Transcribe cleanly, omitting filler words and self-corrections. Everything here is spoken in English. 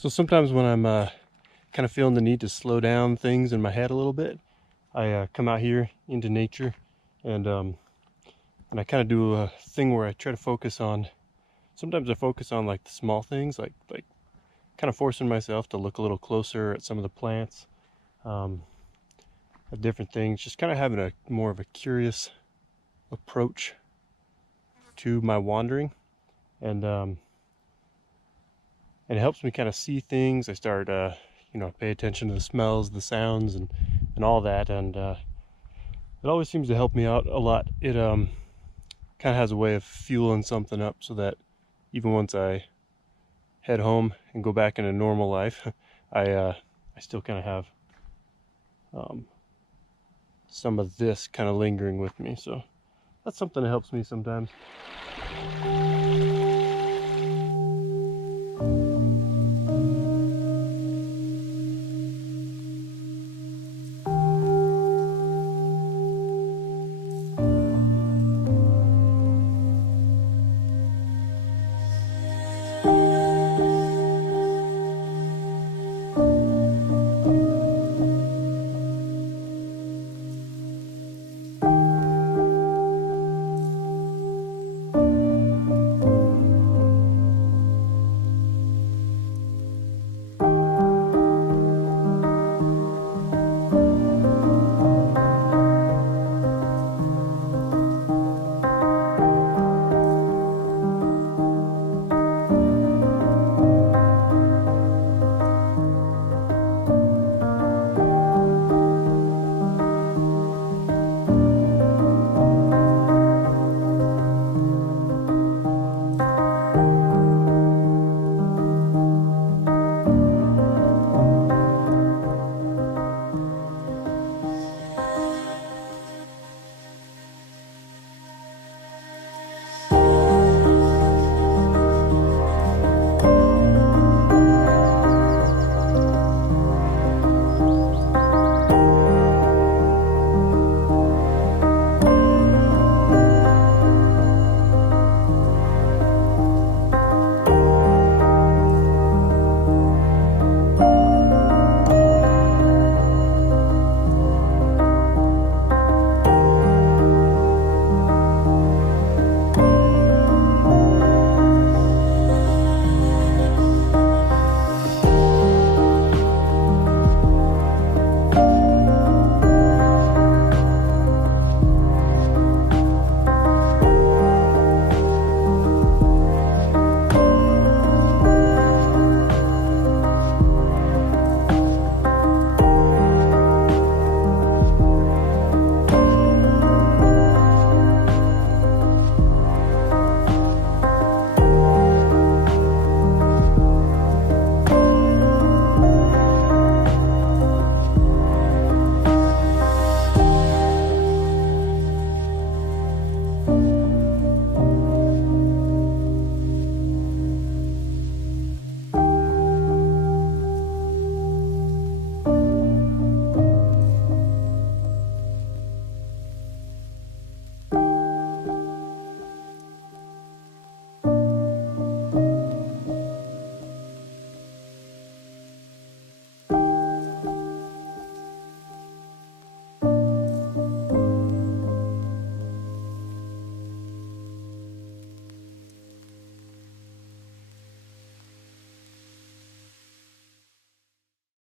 So sometimes when I'm kind of feeling the need to slow down things in my head a little bit, I come out here into nature, and I kind of do a thing where I try to focus on. Sometimes I focus on like the small things, like kind of forcing myself to look a little closer at some of the plants, um, at different things. Just kind of having a more of a curious approach to my wandering, and and it helps me kind of see things. I start pay attention to the smells, the sounds, and all that, and it always seems to help me out a lot. It kind of has a way of fueling something up so that even once I head home and go back into normal life, I still kind of have um, some of this kind of lingering with me. So that's something that helps me sometimes.